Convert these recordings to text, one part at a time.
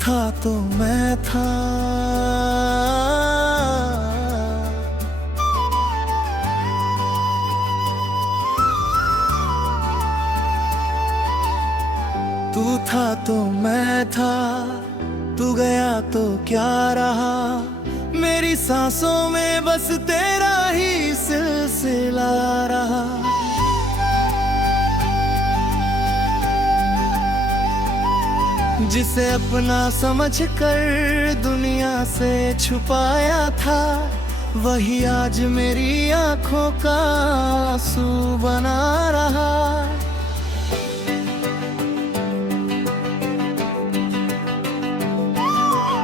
था तो मैं था, तू था तो मैं था, तू गया तो क्या रहा। मेरी सांसों में बस तेरा ही सिलसिला रहा। जिसे अपना समझकर दुनिया से छुपाया था, वही आज मेरी आंखों का आंसू बना रहा।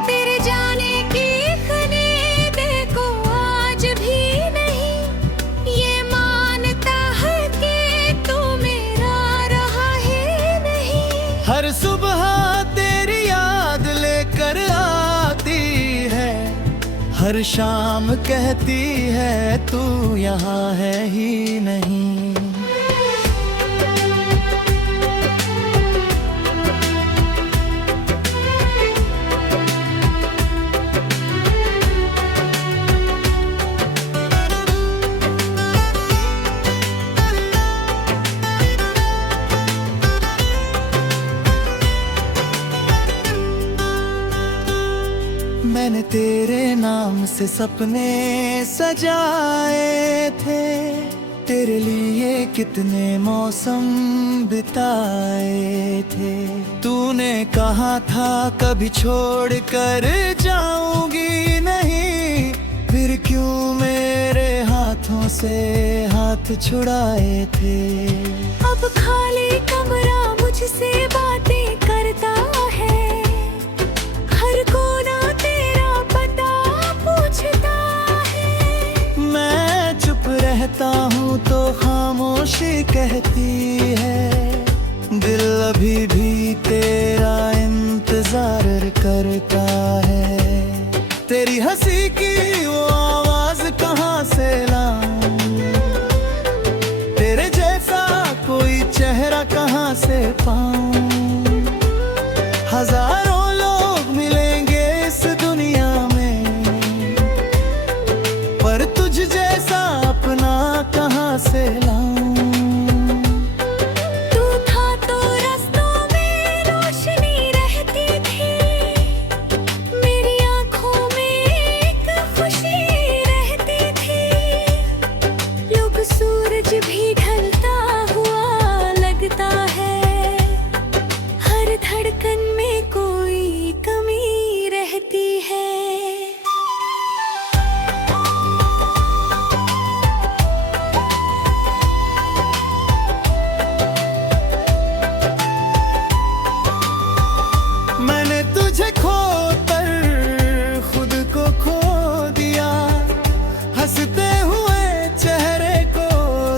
तेरे जाने की खरीद को आज भी नहीं ये मानता है कि तू मेरा रहा है नहीं। हर सुबह तेरी याद लेकर आती है, हर शाम कहती है तू यहाँ है ही नहीं। मैंने तेरे नाम से सपने सजाए थे, तेरे लिए कितने मौसम बिताए थे। तूने कहा था कभी छोड़ कर जाऊंगी नहीं, फिर क्यों मेरे हाथों से हाथ छुड़ाए थे। अब खाली कमरा मुझसे बातें करता है, हर कोना तेरा पता पूछता है। मैं चुप रहता हूँ तो खामोशी कहती है, दिल अभी भी तेरा इंतजार करता है। तेरी हंसी की वो आवाज कहाँ से लाऊं, तेरे जैसा कोई चेहरा कहाँ से पाऊं। हजारों लोग मिलेंगे इस दुनिया में, पर तुझ जैसा अपना कहाँ से लाऊं। तू था तो रास्तों में रोशनी रहती थी, मेरी आंखों में एक खुशी रहती थी। लोग सूरज भी ढलता हुआ लगता है, हर धड़कन में कोई कमी रहती है। मैंने तुझे खोकर खुद को खो दिया, हंसते हुए चेहरे को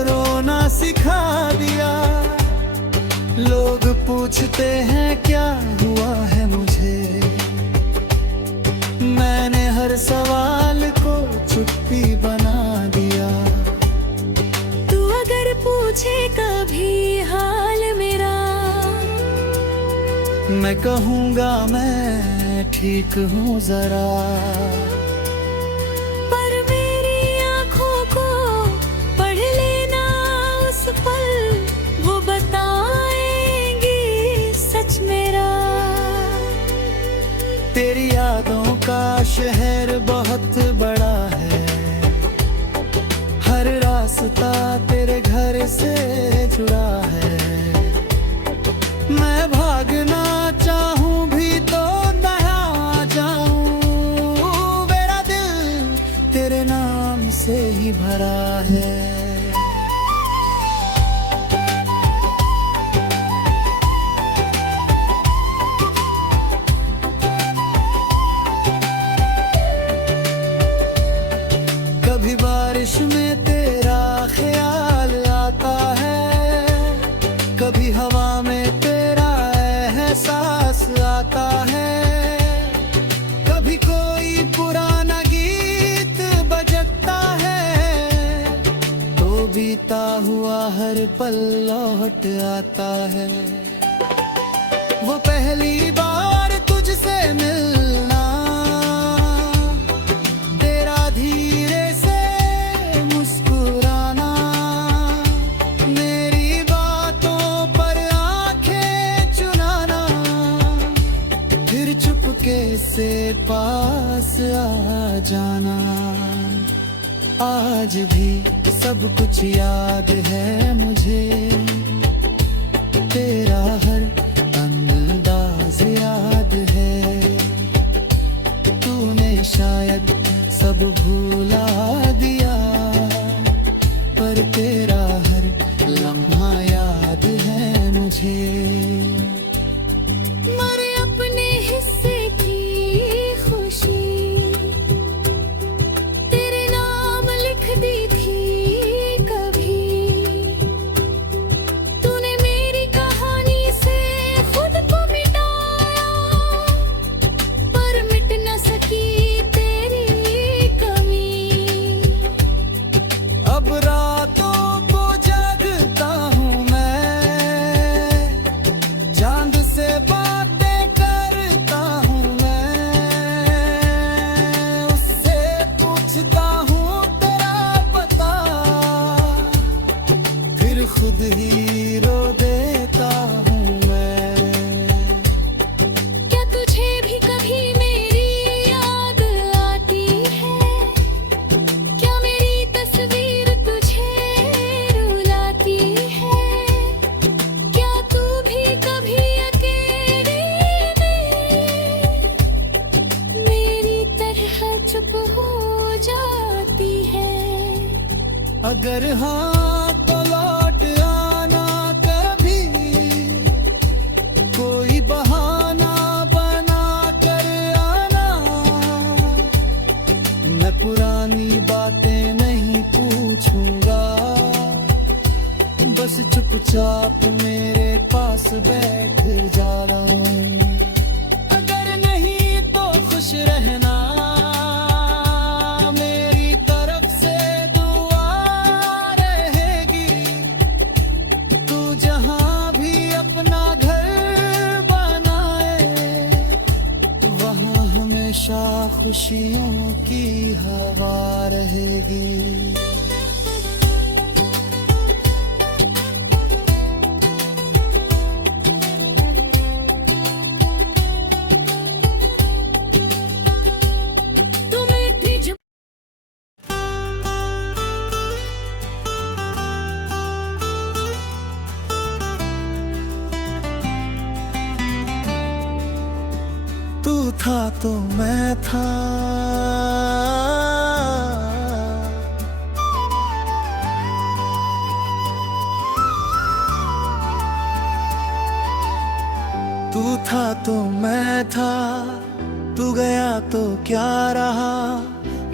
रोना सिखा दिया। लोग पूछते हैं क्या हुआ है मुझे, मैंने हर सवाल को चुप्पी बना दिया। तू अगर पूछे कभी हाल मेरा, मैं कहूँगा मैं ठीक हूँ जरा। पर मेरी आंखों को पढ़ लेना उस पल, वो बताएंगी सच मेरा। तेरी यादों का शहर बहुत बड़ा है, हर रास्ता तेरे घर से जुड़ा है। मैं भागना चाहूँ भी तो नहा जाऊँ, मेरा दिल तेरे नाम से ही भरा है। कभी बारिश में तेरा ख्याल आता है, कभी हवा में तेरा एहसास आता है। कभी कोई पुराना गीत बजता है, तो बीता हुआ हर पल लौट आता है। वो पहली बार तुझ मुझसे मिलना, तेरा धीरे से मुस्कुराना, मेरी बातों पर आंखें चुराना, फिर चुपके से पास आ जाना। आज भी सब कुछ याद है मुझे, तेरा हर अंदाज याद है। तूने शायद सब भूला दिया, पर तेरा हर लम्हा याद है मुझे। मरे अपने हिस्से की खुशी तेरे नाम लिख दी थी कभी। तूने मेरी कहानी से खुद को मिटाया, पर मिट न सकी तेरी कमी। अब रातों को जगता हूँ मैं, चांद से बातें करता हूँ मैं, उससे पूछता हूँ तेरा पता, फिर खुद ही रो देता हूँ मैं। क्या तुझे भी कभी मेरी याद आती है? क्या मेरी तस्वीर तुझे रुलाती है? क्या तू भी कभी अकेले में मेरी तरह चुप हो जाती है? अगर हाँ तो लौट आना कभी, कोई बहाना बना कर आना। मैं पुरानी बातें नहीं पूछूंगा, बस चुपचाप मेरे पास बैठ जाना। अगर नहीं तो खुश रहना, मेरी तरफ से दुआ रहेगी। तू जहां भी अपना घर बनाए, वहां हमेशा खुशियों की हवा रहेगी। तू मीठी तू था तो मैं था, तू था तो मैं था, तू गया तो क्या रहा।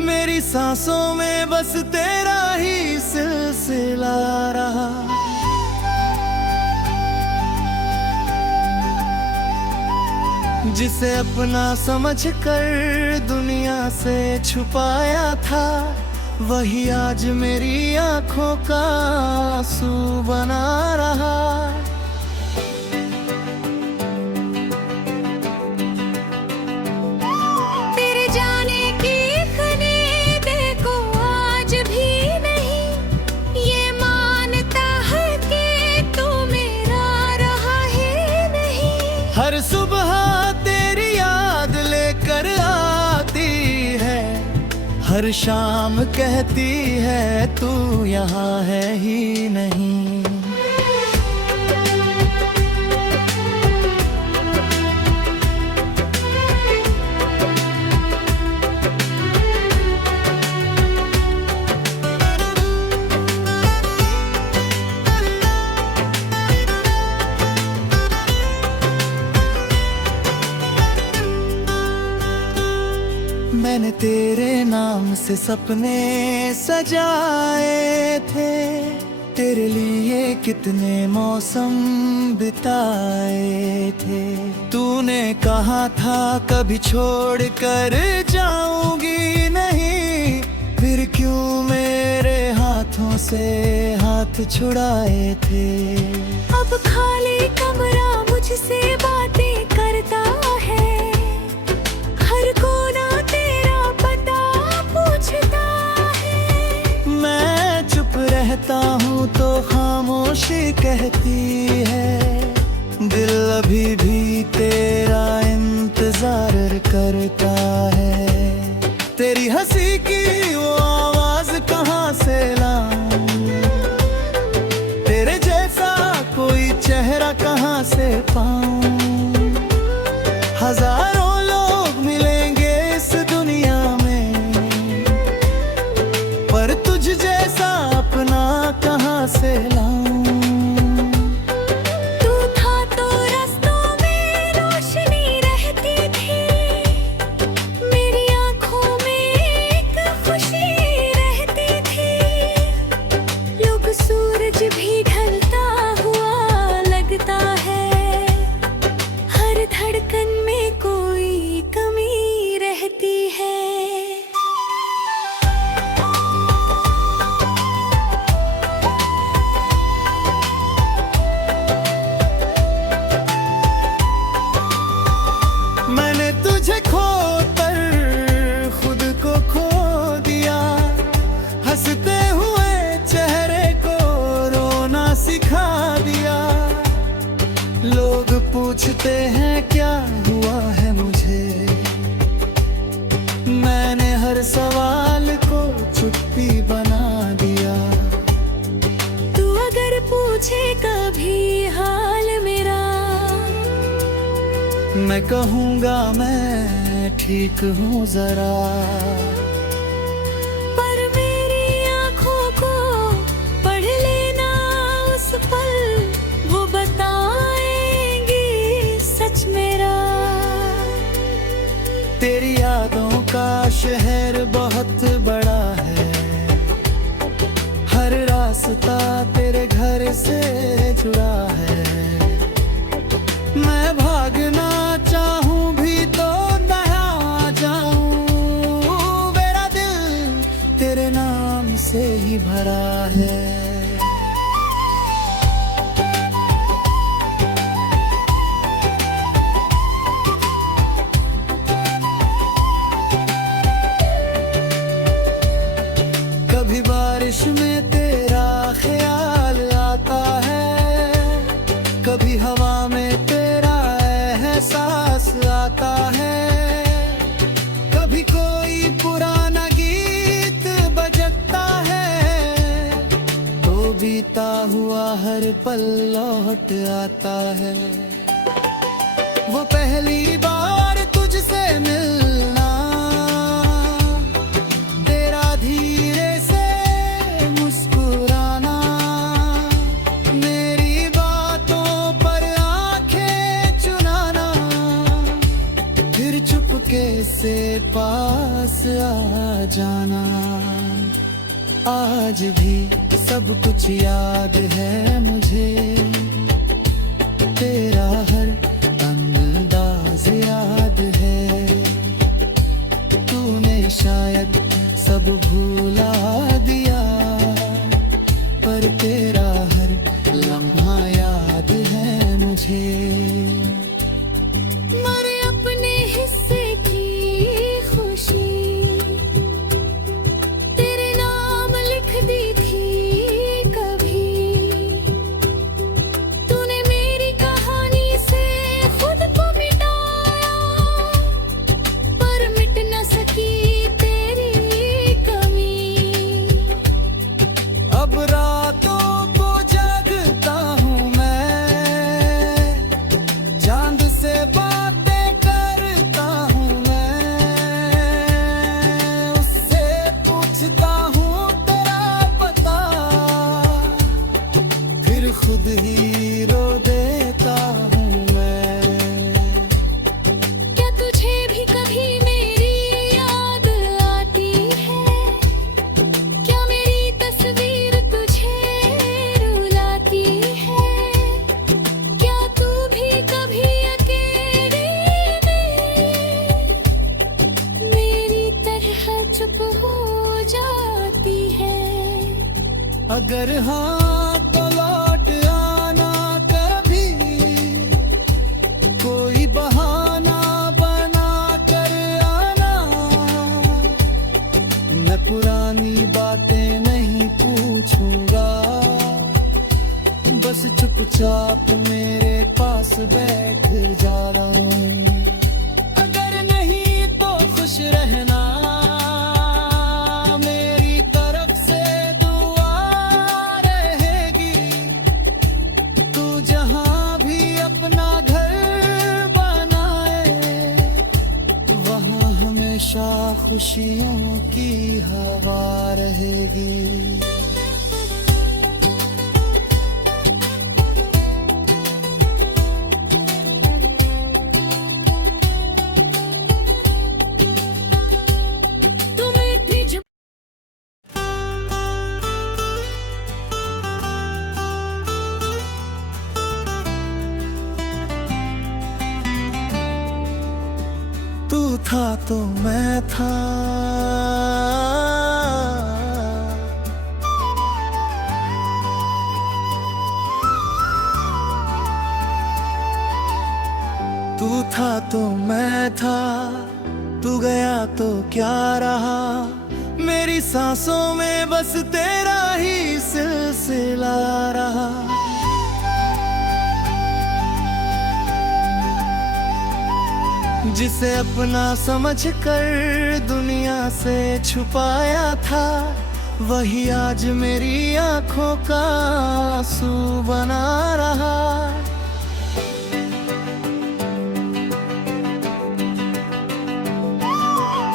मेरी सांसों में बस तेरा ही सिलसिला रहा। जिसे अपना समझ कर दुनिया से छुपाया था, वही आज मेरी आंखों का आंसू बना रहा। तेरे जाने की खरीदे को आज भी नहीं ये मानता है कि तू मेरा रहा है नहीं। हर सुबह तेरी याद लेकर आती है, हर शाम कहती है तू यहाँ है ही नहीं। मैंने तेरे नाम से सपने सजाए थे, तेरे लिए कितने मौसम बिताए थे। तूने कहा था कभी छोड़ कर जाऊंगी नहीं, फिर क्यों मेरे हाथों से हाथ छुड़ाए थे। अब खाली कमरा मुझसे बातें करता है, कहती है, दिल अभी भी तेरा इंतजार करता है। तेरी हंसी की वो आवाज कहाँ से लाऊं, तेरे जैसा कोई चेहरा कहाँ से पाऊं। हजारों लोग मिलेंगे इस दुनिया में, पर तुझ जैसा अपना कहाँ से लाऊं। तू था तो रास्तों में रोशनी रहती थी, मेरी आंखों में एक खुशी रहती थी। लोग सूरज भी ढलता हुआ लगता है, हर धड़कन में कोई कमी रहती है। मैंने तुझे खोकर खुद को खो दिया, हंसते हुए चेहरे को रोना सिखा दिया। लोग पूछते हैं क्या हुआ है मुझे, मैंने हर सवाल को चुप्पी बना दिया। तू अगर पूछे कभी हाल मेरा, मैं कहूँगा मैं ठीक हूँ जरा। पर मेरी आंखों को पढ़ लेना उस पल, वो बताएंगी सच मेरा। तेरी यादों का शहर बहुत बड़ा है, हर रास्ता तेरे घर से जुड़ा है। मैं भागना चाहूँ भी तो नहा जाऊँ, मेरा दिल तेरे नाम से ही भरा है। कभी बारिश में तेरा ख्याल आता है, कभी हवा में तेरा एहसास आता है। कभी कोई पुराना गीत बजता है, तो बीता हुआ हर पल लौट आता है। वो पहली बार तुझसे मिलना, तेरा धीरे से मुस्कुराना, मेरी बातों पर आंखें चुनाना, फिर चुपके से पास आ जाना। आज भी सब कुछ याद है मुझे, तेरा हर अंदाज याद है। तूने शायद सब भूला दिया, पर तेरा हर लम्हा याद है मुझे। मरे अपने हिस्से की खुशी तेरे नाम लिख दी थी कभी। तूने मेरी कहानी से खुद को मिटाया, पर मिट न सकी तेरी कमी। अब रातों को जागता हूँ मैं, चांद से बातें करता हूँ मैं, उससे पूछता हूँ तेरा पता, फिर खुद ही रो देता हूँ मैं। क्या तुझे भी कभी मेरी याद आती है? क्या मेरी तस्वीर तुझे रुलाती है? क्या तू भी कभी अकेले में मेरी तरह चुप हो जाती है? अगर हाँ तो लौट आना कभी, कोई बहाना बना कर आना। मैं पुरानी बातें नहीं पूछूंगा, बस चुपचाप मेरे पास बैठ जाना। अगर नहीं तो खुश रहना, मेरी तरफ से दुआ रहेगी। तू जहां भी अपना घर बनाए, वहां हमेशा खुशियों की हवा रहेगी। तू था तो मैं था, तू था तो मैं था, तू गया तो क्या रहा। मेरी सांसों में बस तेरा ही सिलसिला रहा। जिसे अपना समझकर दुनिया से छुपाया था, वही आज मेरी आंखों का आंसू बना रहा।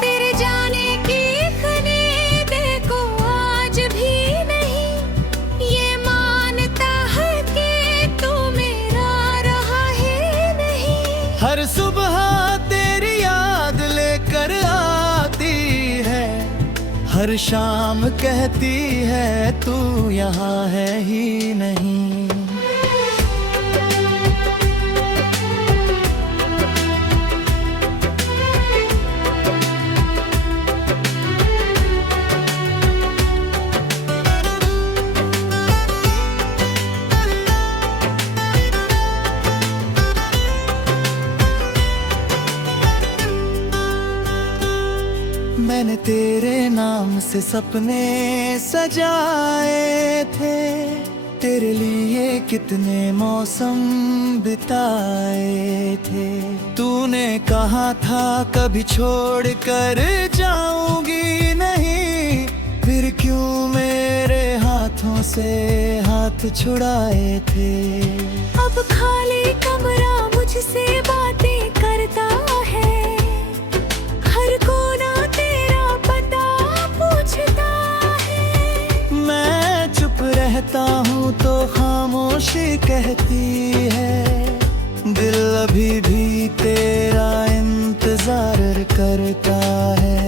तेरे जाने की खरीदे को आज भी नहीं ये मानता है कि तू मेरा रहा है नहीं। हर सुबह तेरी याद लेकर आती है, हर शाम कहती है तू यहाँ है ही नहीं। मैंने तेरे नाम से सपने सजाए थे, तेरे लिए कितने मौसम बिताए थे। तूने कहा था कभी छोड़ कर जाऊंगी नहीं, फिर क्यों मेरे हाथों से हाथ छुड़ाए थे। अब खाली कमरा मुझसे बातें करता है, हर कोना तेरा पता पूछता है। मैं चुप रहता हूँ तो खामोशी कहती है, दिल अभी भी तेरा इंतजार करता है।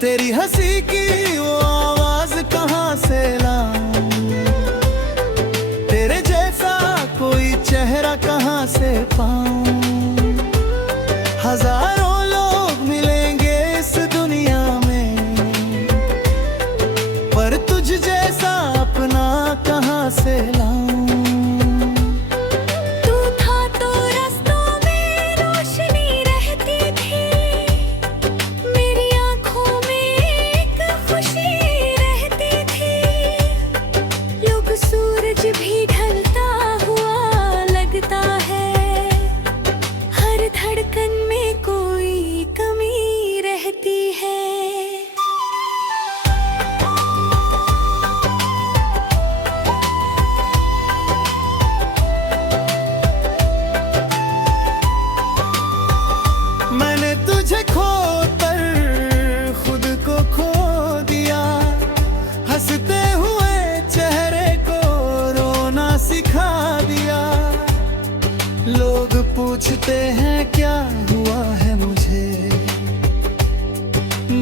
तेरी हंसी की वो आवाज कहाँ से लाऊं, तेरे जैसा कोई चेहरा कहाँ से पाऊं। हजारों लोग मिलेंगे इस दुनिया में, पर तुझ जैसा अपना कहाँ से लाऊं। तू था तो रास्तों में रोशनी रहती थी, मेरी आंखों में एक खुशी रहती थी। लोग सूरज भी ढलता हुआ लगता है, हर धड़कन में कोई कमी रहती है। मैंने तुझे खोकर खुद को खो दिया, हंसते हुए चेहरे को रोना सिखा दिया। लोग पूछते हैं क्या हुआ है मुझे,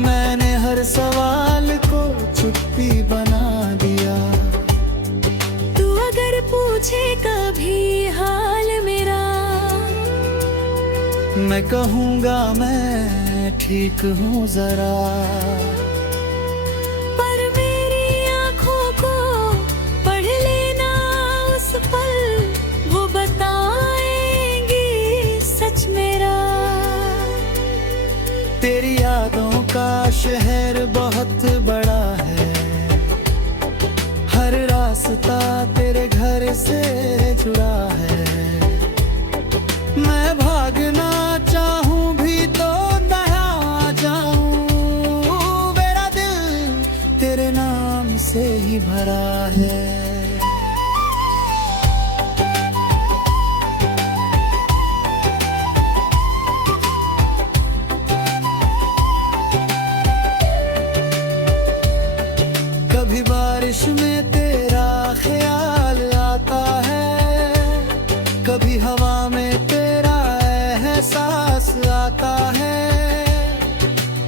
मैंने हर सवाल को चुप्पी बना दिया। तू अगर पूछे कभी हाल मेरा, मैं कहूँगा मैं ठीक हूँ जरा। पर मेरी आंखों को पढ़ लेना उस पल, वो बताएंगी सच मेरा। तेरी यादों का शहर बहुत बड़ा है, हर रास्ता तेरे घर से भरा है। कभी बारिश में तेरा ख्याल आता है, कभी हवा में तेरा एहसास आता है,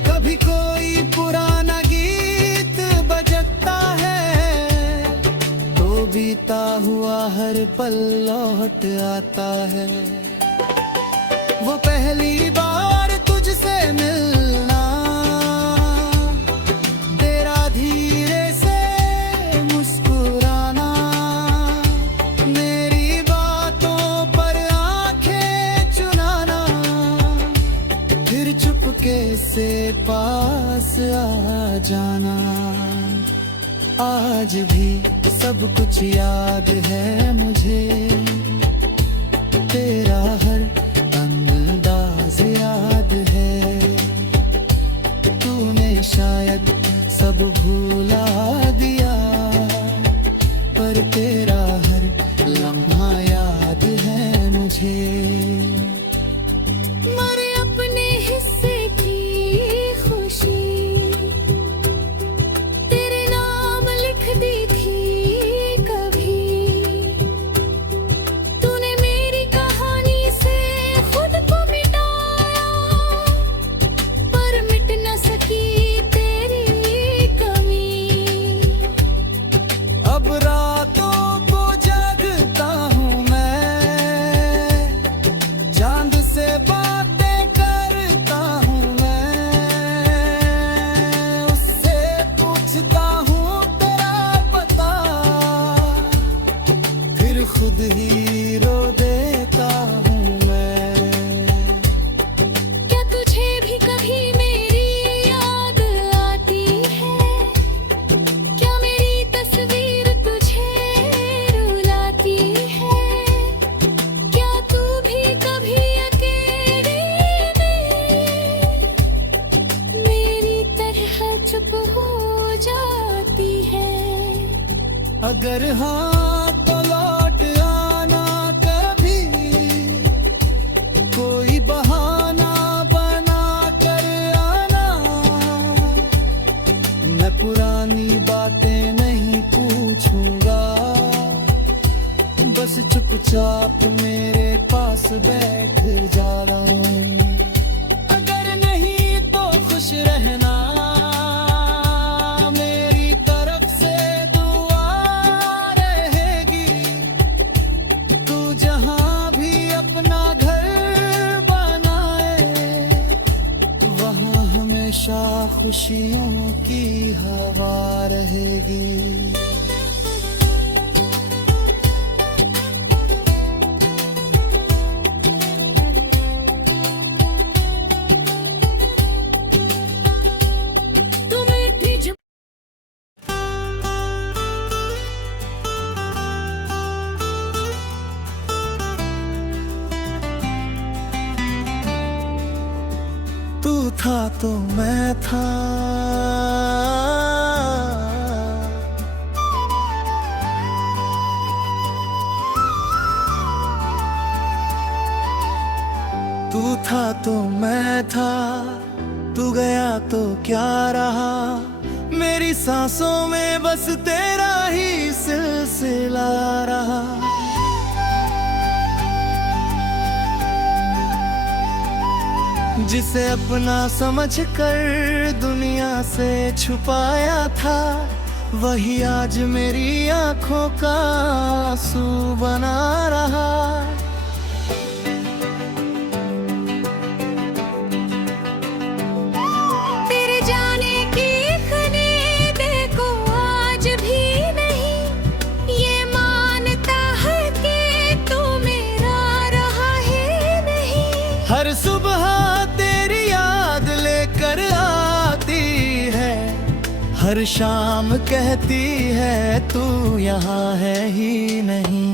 कभी कोई पुराना गीत बजता है तो बीता हुआ हर पल लौट आता है। वो पहली बार तुझसे मिलना, तेरा धीरे से मुस्कुराना, मेरी बातों पर आंखें चुराना, फिर चुपके से पास आ जाना। आज भी सब कुछ याद है मुझे, तेरा हर अंदाज याद है। तूने शायद सब भूला दिया, पर तेरा हर लम्हा याद है मुझे। मरे अपने हिस्से की खुशी तेरे नाम लिख दी थी कभी, तूने मेरी कहानी से खुद को मिटाया, पर मिट न सकी तेरी कमी। अब रातों को जगता हूँ मैं, चांद से बातें करता हूँ मैं, उससे पूछता हूँ तेरा पता, फिर खुद ही रो देता हूँ मैं। क्या तुझे भी कभी मेरी याद आती है? क्या मेरी तस्वीर तुझे रुलाती है? क्या तू भी कभी अकेले में मेरी तरह चुप हो जाती है? अगर हाँ तो लौट आना कभी, कोई बहाना बना कर आना। मैं पुरानी बातें नहीं पूछूंगा, बस चुपचाप मेरे पास बैठ जाना। अगर नहीं तो खुश रहना, मेरी तरफ से दुआ रहेगी। तू जहां भी अपना घर बनाए, वहां हमेशा खुशियों की हवा रहेगी। तू मीठी तू था तो मैं था, तू था तो मैं था, तू गया तो क्या रहा। मेरी सांसों में बस तेरा ही सिलसिला रहा। जिसे अपना समझ कर दुनिया से छुपाया था, वही आज मेरी आंखों का आंसू बना रहा। तेरे जाने की खरीदे को आज भी नहीं ये मानता है कि तू मेरा रहा है नहीं। हर सुबह तेरी याद लेकर आती है, हर शाम कहती है तू यहाँ है ही नहीं।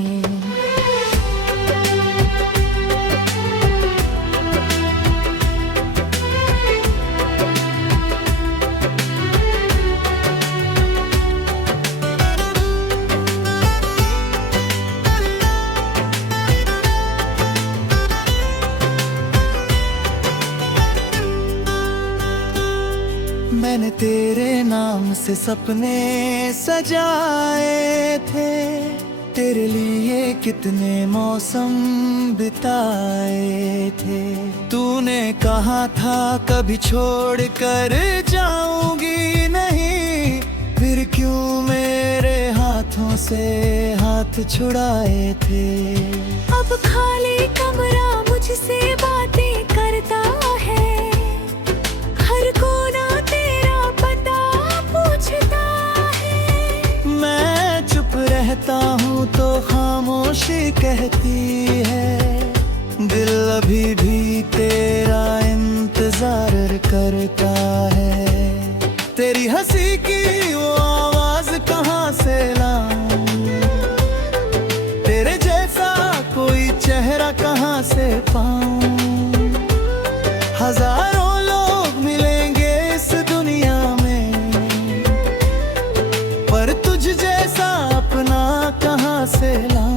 नाम से सपने सजाए थे, तेरे लिए कितने मौसम बिताए थे। तूने कहा था कभी छोड़ कर जाऊंगी नहीं, फिर क्यों मेरे हाथों से हाथ छुड़ाए थे। अब खाली कमरा मुझसे बातें करता है, हर कोना तेरा पता पूछता है। मैं चुप रहता हूँ तो खामोशी कहती है, दिल अभी भी तेरा इंतजार करता है। तेरी हंसी की वो आवाज कहाँ से लाऊं, तेरे जैसा कोई चेहरा कहाँ से पाऊं। हजारों लोग मिलेंगे इस दुनिया में, पर तुझ जैसा अपना कहाँ से लाऊं।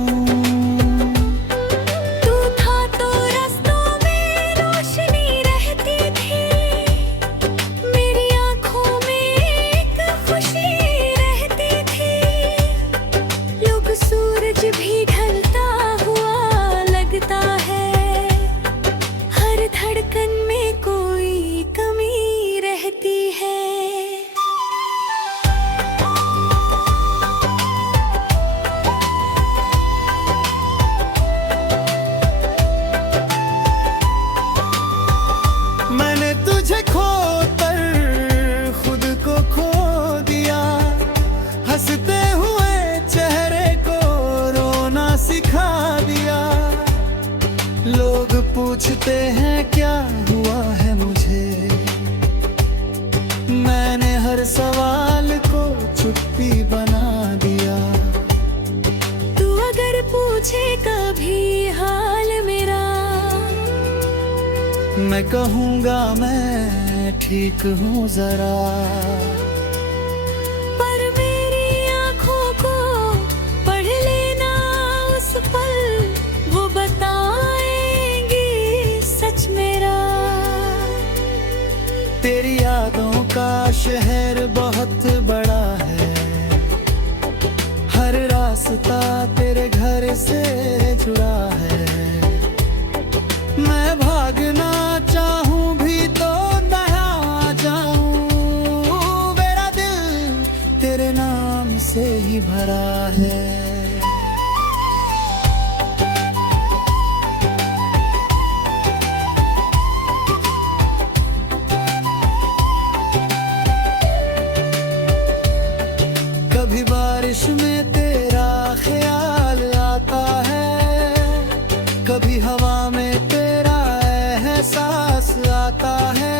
तू था तो रास्तों में रोशनी रहती थी, मेरी आंखों में एक खुशी रहती थी। लोग सूरज भी ढलता हुआ लगता है, हर धड़कन में कोई कमी रहती है। मैंने तुझे खोकर खुद को खो दिया, हंसते हुए चेहरे को रोना सिखा दिया। लोग पूछते हैं क्या हुआ है मुझे, मैंने हर सवाल को चुप्पी बना दिया। तू अगर पूछे कभी हाल मेरा, मैं कहूँगा मैं ठीक हूँ जरा, पर मेरी आंखों को पढ़ लेना उस पल, वो बताएंगी सच मेरा। तेरी यादों का शहर बहुत बड़ा है, हर रास्ता तेरे घर से जुड़ा है। मैं भागना चाहूँ भी तो नहा जाऊँ, मेरा दिल तेरे नाम से ही भरा है। कभी बारिश में तेरा ख्याल आता है, कभी हवा में तेरा एहसास आता है,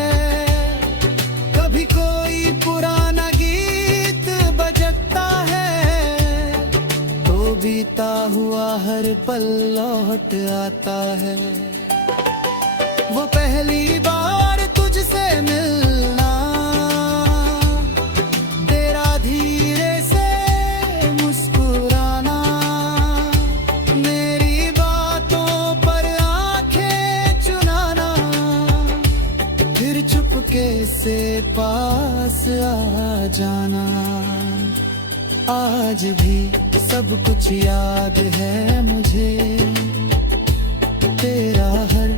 कभी कोई पुराना गीत बजता है, तो बीता हुआ हर पल लौट आता है। वो पहली बार तुझसे मिलना, तेरा धीरे से मुस्कुराना, मेरी बातों पर आंखें चुनाना, फिर चुपके से पास आ जाना। आज भी सब कुछ याद है मुझे, तेरा हर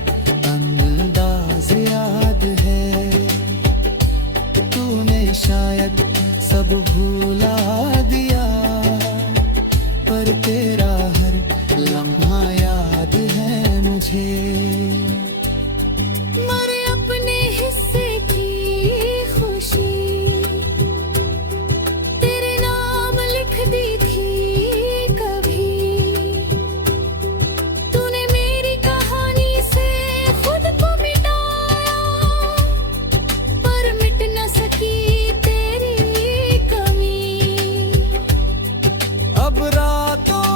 अंदाज याद है। तूने शायद सब भूला दिया, पर तेरा हर लम्हा याद है मुझे। मरे अपने हिस्से की खुशी तेरे नाम लिख दी थी कभी, तूने मेरी कहानी से खुद को मिटाया, पर मिट न सकी तेरी कमी। अब रातों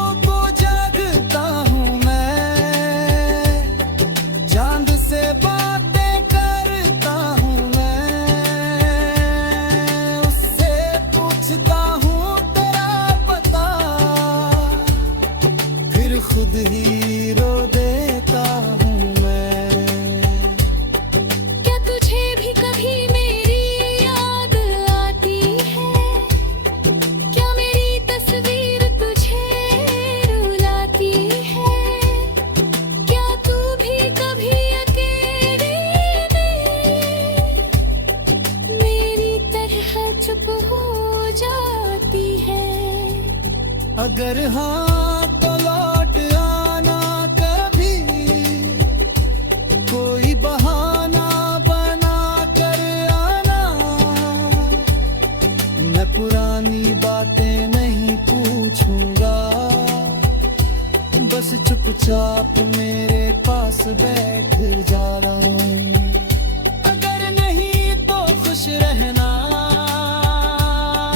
जाती है। अगर हाँ तो लौट आना कभी, कोई बहाना बना कर आना। मैं पुरानी बातें नहीं पूछूंगा, बस चुपचाप मेरे पास बैठ जाना। अगर नहीं तो खुश रहना,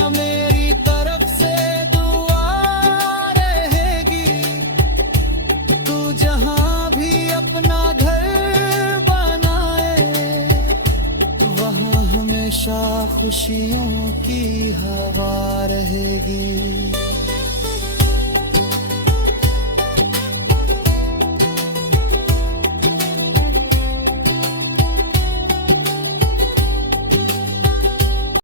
मेरी तरफ से दुआ रहेगी। तू जहां भी अपना घर बनाए, वहां हमेशा खुशियों की हवा रहेगी।